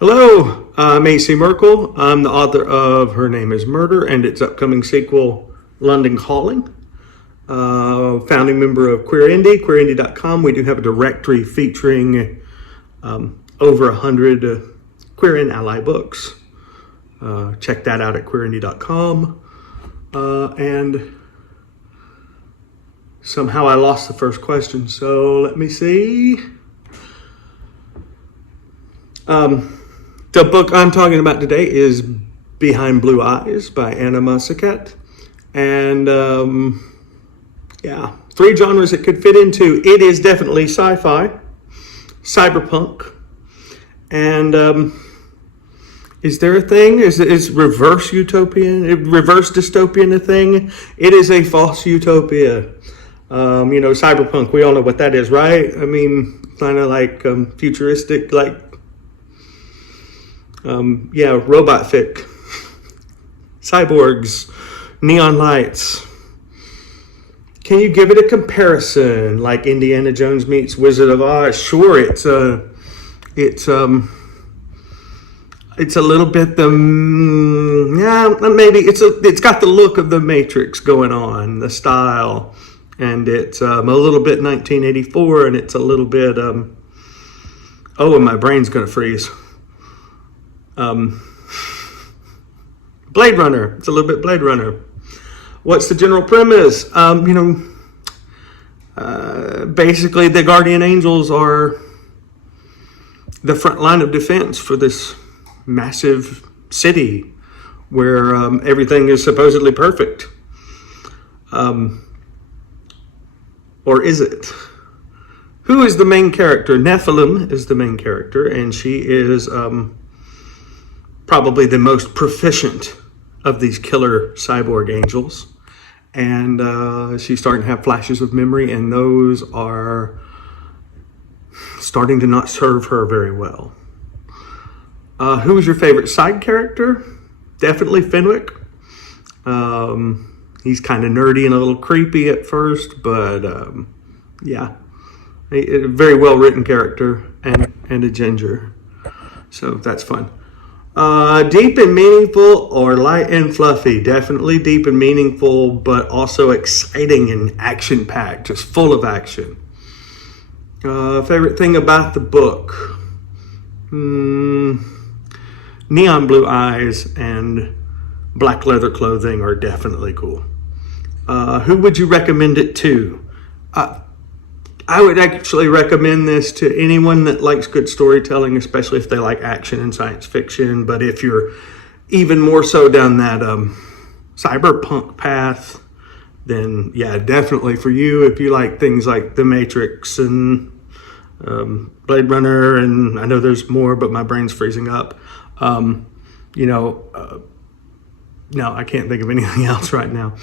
Hello, I'm AC Merkel. I'm the author of Her Name is Murder and its upcoming sequel, London Calling. Founding member of Queer Indie, queerindie.com. We do have a directory featuring over 100 queer and ally books. Check that out at queerindie.com. And somehow I lost the first question, so let me see. The book I'm talking about today is Behind Blue Eyes by Anna Mocikat. And three genres it could fit into. It is definitely sci-fi, cyberpunk, and is there a thing? Is reverse utopian, reverse dystopian a thing? It is a false utopia. Cyberpunk, we all know what that is, right? I mean, kind of like futuristic, like robot fic, cyborgs, neon lights. Can you give it a comparison, like Indiana Jones meets Wizard of Oz? Sure, it's a little bit maybe it's got the look of the Matrix going on, the style, and it's a little bit 1984, and it's a little bit and my brain's gonna freeze. Blade Runner. It's a little bit Blade Runner. What's the general premise? Basically, the guardian angels are the front line of defense for this massive city where everything is supposedly perfect. Or is it? Who is the main character? Nephilim is the main character, and she is probably the most proficient of these killer cyborg angels. And she's starting to have flashes of memory, and those are starting to not serve her very well. Who is your favorite side character? Definitely Fenwick. He's kind of nerdy and a little creepy at first, but a very well written character and a ginger. So that's fun. Deep and meaningful or light and fluffy? Definitely deep and meaningful, but also exciting and action-packed, just full of action. Favorite thing about the book? Neon blue eyes and black leather clothing are definitely cool. Who would you recommend it to? I would actually recommend this to anyone that likes good storytelling, especially if they like action and science fiction. But if you're even more so down that cyberpunk path, then yeah, definitely for you. If you like things like The Matrix and Blade Runner, and I know there's more, but my brain's freezing up. No, I can't think of anything else right now.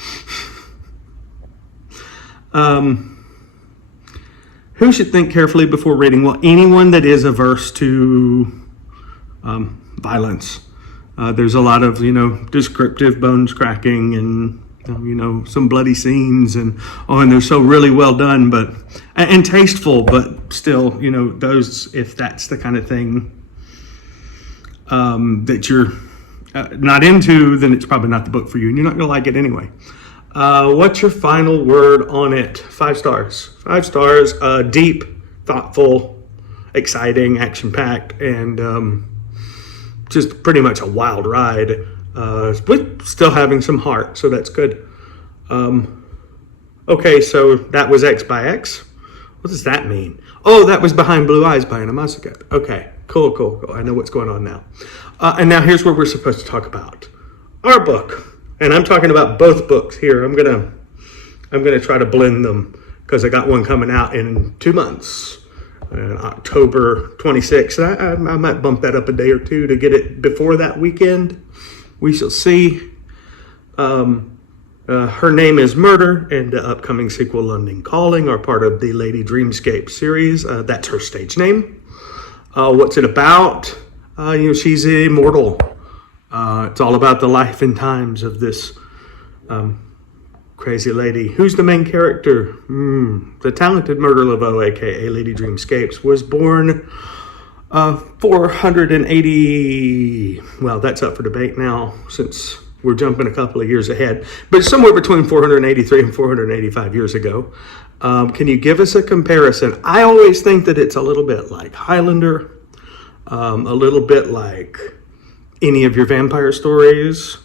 Who should think carefully before reading? Well, anyone that is averse to violence. There's a lot of, descriptive bones cracking and, some bloody scenes and they're so really well done, but, and tasteful, but still, those, if that's the kind of thing that you're not into, then it's probably not the book for you, and you're not going to like it anyway. What's your final word on it? 5 stars. 5 stars. Deep, thoughtful, exciting, action-packed, and just pretty much a wild ride. But still having some heart, so that's good. Okay, so that was X by X. What does that mean? Oh, that was Behind Blue Eyes by Anna Mocikat. Okay, cool. I know what's going on now. And now here's what we're supposed to talk about. Our book. And I'm talking about both books here. I'm gonna try to blend them because I got one coming out in 2 months, October 26th. I might bump that up a day or two to get it before that weekend. We shall see. Her Name is Murder and the upcoming sequel, London Calling, are part of the Lady Dreamscapes series. That's her stage name. What's it about? She's immortal. It's all about the life and times of this crazy lady. Who's the main character? The talented Myrtle Laveau, aka Lady Dreamscapes, was born 480, well, that's up for debate now since we're jumping a couple of years ahead, but somewhere between 483 and 485 years ago. Can you give us a comparison? I always think that it's a little bit like Highlander, a little bit like any of your vampire stories,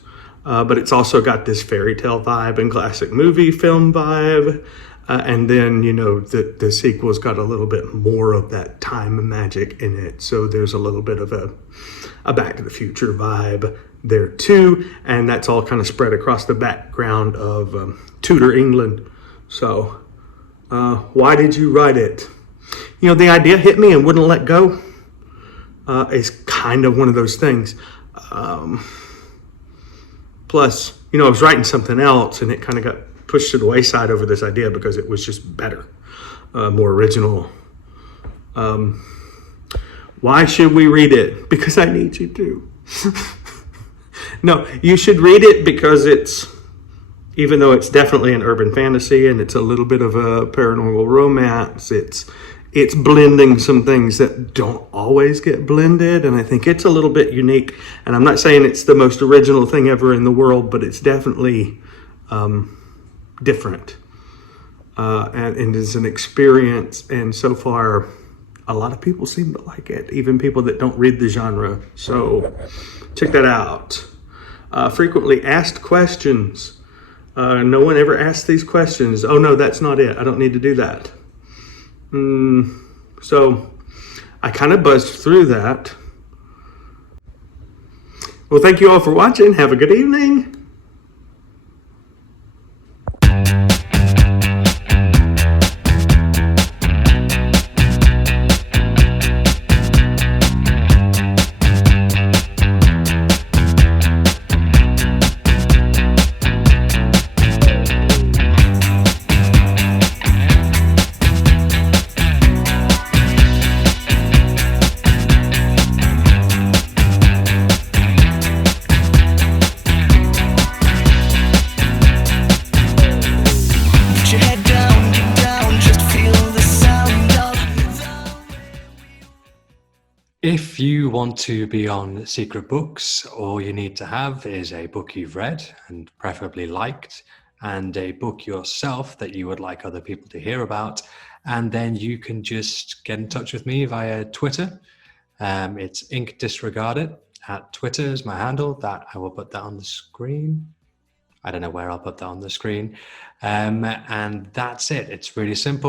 but it's also got this fairy tale vibe and classic movie film vibe. And then, the sequel's got a little bit more of that time magic in it. So there's a little bit of a Back to the Future vibe there too. And that's all kind of spread across the background of Tudor England. So why did you write it? The idea hit me and wouldn't let go. It's kind of one of those things. Plus, I was writing something else and it kind of got pushed to the wayside over this idea because it was just better, more original. Why should we read it? Because I need you to. No, you should read it because even though it's definitely an urban fantasy and it's a little bit of a paranormal romance, it's blending some things that don't always get blended, and I think it's a little bit unique. And I'm not saying it's the most original thing ever in the world, but it's definitely different, and is an experience, and so far a lot of people seem to like it, even people that don't read the genre. So check that out. Frequently asked questions. No one ever asked these questions. Oh no, that's not it. I don't need to do that. So I kind of buzzed through that. Well, thank you all for watching. Have a good evening. If you want to be on Secret Books, all you need to have is a book you've read and preferably liked, and a book yourself that you would like other people to hear about. And then you can just get in touch with me via Twitter. It's Ink Disregarded at Twitter is my handle. That I will put that on the screen. I don't know where I'll put that on the screen. And that's it. It's really simple.